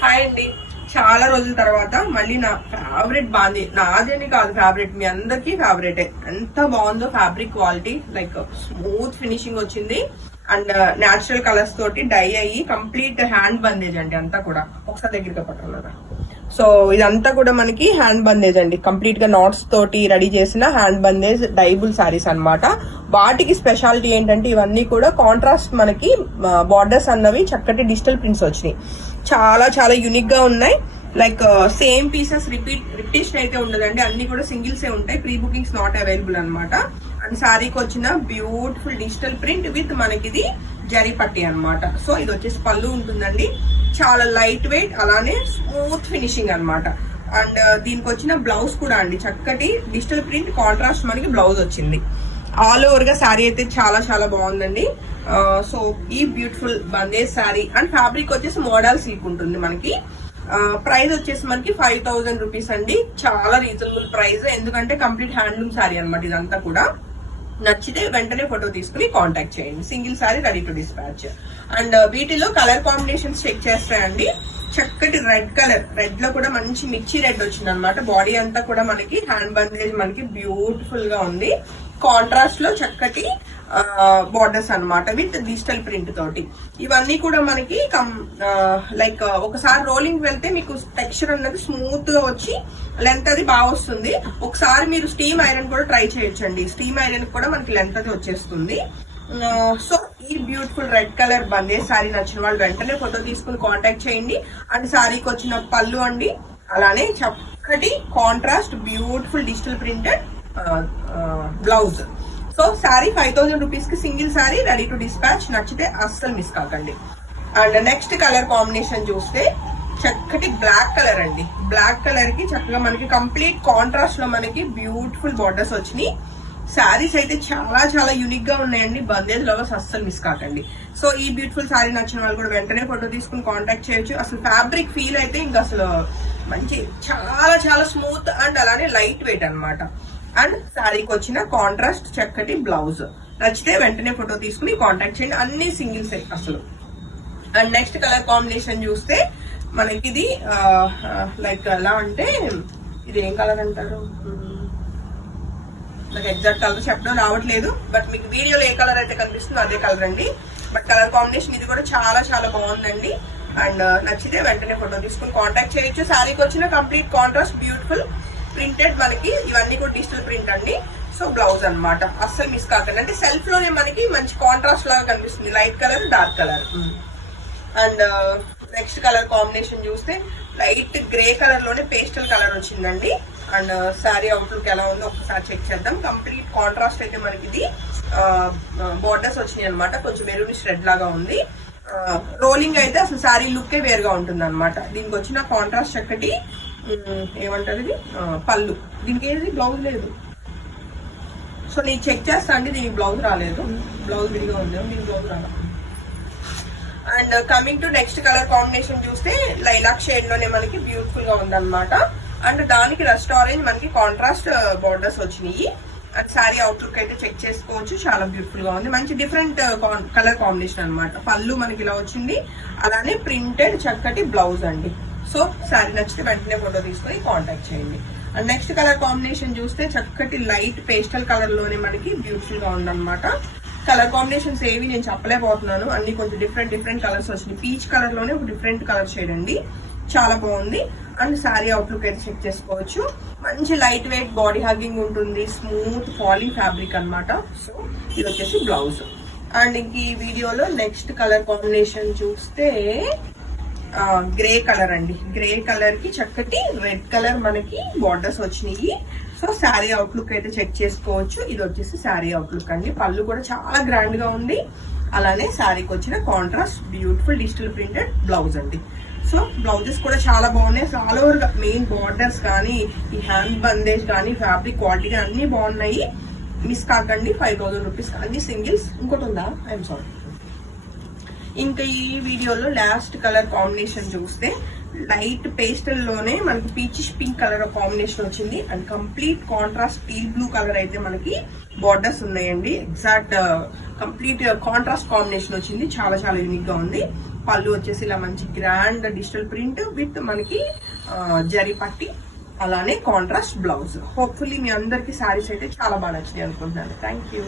Hi అండి, చాలా రోజుల తర్వాత మళ్ళీ నా ఫేవరెట్ బాంది, నాదేని కాదు ఫేవరెట్, మీ అందరికి ఫేవరెట్. ఎంత బాగుందో fabric quality, like smooth finishing వచ్చింది అండ్ న్యాచురల్ కలర్స్ తోటి డై అయ్యి కంప్లీట్ హ్యాండ్ బందేజ్ అండి. అంతా కూడా ఒకసారి దగ్గరగా పట్టుకున్నారా. సో ఇదంతా కూడా మనకి హ్యాండ్ బందేజ్ అండి, కంప్లీట్ గా నాట్స్ తోటి రెడీ చేసిన హ్యాండ్ బందేజ్ డైబుల్ సారీస్ అన్నమాట. వాటికి స్పెషాలిటీ ఏంటంటే ఇవన్నీ కూడా కాంట్రాస్ట్ మనకి బార్డర్స్ అన్నవి చక్కటి డిజిటల్ ప్రింట్స్ వచ్చినాయి. చాలా చాలా యూనిక్ గా ఉన్నాయి. లైక్ సేమ్ పీసెస్ రిపీటేషన్ అయితే ఉండదండి, అన్ని కూడా సింగిల్సే ఉంటాయి. ప్రీ బుకింగ్స్ నాట్ అవైలబుల్ అనమాట. అండ్ శారీకి వచ్చిన బ్యూటిఫుల్ డిజిటల్ ప్రింట్ విత్ మనకిది జరీ పట్టి అనమాట. సో ఇది వచ్చేసి పళ్ళు ఉంటుందండి, చాలా లైట్ వెయిట్, అలానే స్మూత్ ఫినిషింగ్ అనమాట. అండ్ దీనికి వచ్చిన బ్లౌజ్ కూడా అండి చక్కటి డిజిటల్ ప్రింట్ కాంట్రాస్ట్ మనకి బ్లౌజ్ వచ్చింది. ఆల్ ఓవర్ గా శారీ అయితే చాలా చాలా బాగుందండి. సో ఈ beautiful bandhej sari and fabric వచ్చేసి మోడల్ సిల్క్ ఉంటుంది మనకి. ప్రైస్ వచ్చేసి మనకి 5000 రూపీస్ అండి, చాలా రీజనబుల్ ప్రైస్. ఎందుకంటే కంప్లీట్ హ్యాండ్లూమ్ శారీ అనమాట ఇదంతా కూడా. నచ్చితే వెంటనే ఫోటో తీసుకుని కాంటాక్ట్ చేయండి. Single sari ready to dispatch. And వీటిలో కలర్ కాంబినేషన్స్ చెక్ చేస్తాయండి. చక్కటి రెడ్ కలర్, రెడ్ లో కూడా మంచి మిర్చి రెడ్ వచ్చింది అనమాట. బాడీ అంతా కూడా మనకి హ్యాండ్ బందేజ్ మనకి బ్యూటిఫుల్ గా ఉంది. కాంట్రాస్ట్ లో చక్కటి బార్డర్స్ అన్నమాట విత్ డిజిటల్ ప్రింట్ తోటి. ఇవన్నీ కూడా మనకి లైక్ ఒకసారి రోలింగ్ వెళ్తే మీకు టెక్స్చర్ అన్నది స్మూత్ గా వచ్చి లెంత్ అది బాగా వస్తుంది. ఒకసారి మీరు స్టీమ్ ఐరన్ కూడా ట్రై చేయొచ్చండి, స్టీమ్ ఐరన్ కూడా మనకి లెంత్ అది వచ్చేస్తుంది. సో ఈ beautiful red colour bandhej sari నచ్చిన వాళ్ళు వెంటనే ఫోటో తీసుకుని కాంటాక్ట్ చేయండి. అండ్ శారీకి వచ్చిన పళ్ళు అండి, అలానే చక్కటి contrast beautiful digital printed blouse. So sari 5000 rupees కి single sari ready to dispatch. నచ్చితే అస్సలు మిస్ కాకండి. అండ్ నెక్స్ట్ కలర్ కాంబినేషన్ చూస్తే చక్కటి బ్లాక్ కలర్ అండి. బ్లాక్ కలర్ కి చక్కగా మనకి కంప్లీట్ కాంట్రాస్ట్ లో మనకి బ్యూటిఫుల్ బార్డర్స్ వచ్చినాయి. శారీస్ అయితే చాలా చాలా యూనిక్ గా ఉన్నాయండి. బందేజ్ లవర్స్ అస్సలు మిస్ కాకండి. సో ఈ బ్యూటిఫుల్ శారీ నచ్చిన వాళ్ళు కూడా వెంటనే ఫోటో తీసుకుని కాంటాక్ట్ చేయొచ్చు. అసలు ఫ్యాబ్రిక్ ఫీల్ అయితే ఇంకా అసలు మంచి చాలా చాలా స్మూత్ అండ్ అలానే లైట్ వెయిట్ అనమాట. అండ్ శారీకి వచ్చిన కాంట్రాస్ట్ చక్కటి బ్లౌజ్. నచ్చితే వెంటనే ఫోటో తీసుకుని కాంటాక్ట్ చేయండి. అన్ని సింగిల్స్ అసలు. అండ్ నెక్స్ట్ కలర్ కాంబినేషన్ చూస్తే మనకి ఇది లైక్ ఎలా అంటే ఇది ఏం కలర్ అంటారు, నాకు ఎగ్జాక్ట్ కలర్ చెప్పడం రావట్లేదు. బట్ మీకు వీడియోలో ఏ కలర్ అయితే కనిపిస్తుందో అదే కలర్ అండి. బట్ కలర్ కాంబినేషన్ ఇది కూడా చాలా చాలా బాగుందండి. అండ్ నచ్చితే వెంటనే ఫోటో తీసుకుని కాంటాక్ట్ చేయొచ్చు. శారీకి వచ్చిన కంప్లీట్ కాంట్రాస్ట్ బ్యూటిఫుల్ ప్రింటెడ్ మనకి ఇవన్నీ కూడా డిజిటల్ ప్రింట్ అండి. సో బ్లౌజ్ అనమాట, అస్సలు మిస్ కాకండి. అంటే సెల్ఫ్ లోనే మనకి మంచి కాంట్రాస్ట్ లాగా కనిపిస్తుంది, light colour dark colour. And next colour combination చూస్తే లైట్ గ్రే కలర్ లోనే పేస్టల్ కలర్ వచ్చిందండి. అండ్ శారీ అవుట్లుక్ ఎలా ఉందో ఒకసారి చెక్ చేద్దాం. కంప్లీట్ కాంట్రాస్ట్ అయితే మనకి ఇది బోర్డర్స్ వచ్చినాయి అనమాట. కొంచెం మెరూనిష్ రెడ్ లాగా ఉంది. రోలింగ్ అయితే అసలు శారీ లుక్కే వేరుగా ఉంటుంది అనమాట. దీనికి వచ్చిన కాంట్రాస్ట్ చక్కటి ఏమంటారు ఇది పళ్ళు. దీనికి ఏది బ్లౌజ్ లేదు. సో నేను చెక్ చేస్తా అండి, దీనికి బ్లౌజ్ రాలేదు, బ్లౌజ్ విడిగా ఉంది, దీనికి బ్లౌజ్ రాలేదు. And coming to next colour combination చూస్తే లైలాక్ షేడ్ లోనే మనకి బ్యూటిఫుల్ గా ఉందన్నమాట. అండ్ దానికి రస్ట్ ఆరెంజ్ మనకి కాంట్రాస్ట్ బార్డర్స్ వచ్చినాయి. అండ్ శారీ అవుట్లుక్ అయితే చెక్ చేసుకోవచ్చు, చాలా బ్యూటిఫుల్ గా ఉంది. మంచి డిఫరెంట్ కలర్ కాంబినేషన్ అనమాట. పళ్ళు మనకి ఇలా వచ్చింది, అలానే ప్రింటెడ్ చక్కటి బ్లౌజ్ అండి. సో శారీ నచ్చితే వెంటనే ఫోటో తీసుకుని కాంటాక్ట్ చేయండి. అండ్ నెక్స్ట్ కలర్ కాంబినేషన్ చూస్తే చక్కటి లైట్ పేస్టల్ కలర్ లోనే మనకి బ్యూటిఫుల్ గా ఉందన్నమాట. కలర్ కాంబినేషన్స్ ఏవి నేను చెప్పలేకపోతున్నాను, అన్ని కొంచెం డిఫరెంట్ డిఫరెంట్ కలర్స్ వచ్చినాయి. పీచ్ కలర్ లోనే ఒక డిఫరెంట్ కలర్ షేడ్ అండి, చాలా బాగుంది. అండ్ శారీ అవుట్లుక్ అయితే చెక్ చేసుకోవచ్చు. మంచి లైట్ వెయిట్ బాడీ హగ్గింగ్ ఉంటుంది, స్మూత్ ఫాలింగ్ ఫ్యాబ్రిక్ అనమాట. సో ఇది వచ్చేసి బ్లౌజ్. అండ్ ఇంక ఈ వీడియోలో నెక్స్ట్ కలర్ కాంబినేషన్ చూస్తే గ్రే కలర్ అండి. గ్రే కలర్ కి చక్కటి రెడ్ కలర్ మనకి బార్డర్స్ వచ్చినాయి. సో శారీ అవుట్లుక్ అయితే చెక్ చేసుకోవచ్చు. ఇది వచ్చేసి శారీ అవుట్లుక్ అండి. పళ్ళు కూడా చాలా గ్రాండ్ గా ఉంది, అలానే శారీకి వచ్చిన contrast beautiful digital printed blouse అండి. సో బ్లౌజెస్ కూడా చాలా బాగున్నాయి. ఆల్ ఓవర్ మెయిన్ బార్డర్స్ కానీ ఈ హ్యాండ్ బందేజ్ కానీ ఫ్యాబ్రిక్ క్వాలిటీ కానీ అన్ని బాగున్నాయి. మిస్ కాకండి. 5000 రూపీస్ అన్ని సింగిల్స్. ఇంకోటి ఉందా, ఐఎమ్ సారీ. ఇంకా ఈ వీడియోలో లాస్ట్ కలర్ కాంబినేషన్ చూస్తే లైట్ పేస్టల్ లోనే మనకి పీచిష్ పింక్ కలర్ కాంబినేషన్ వచ్చింది. And complete contrast teal blue colour అయితే మనకి బార్డర్స్ ఉన్నాయండి. ఎగ్జాక్ట్ కంప్లీట్ కాంట్రాస్ట్ కాంబినేషన్ వచ్చింది, చాలా చాలా యూనిక్ గా ఉంది. పళ్ళు వచ్చేసి ఇలా మంచి గ్రాండ్ డిజిటల్ ప్రింట్ విత్ మనకి జరీ పట్టి, అలానే కాంట్రాస్ట్ బ్లౌజ్. హోప్ఫుల్లీ మీ అందరికి శారీస్ అయితే చాలా బాగా నచ్చినాయి అనుకుంటున్నాను. Thank you.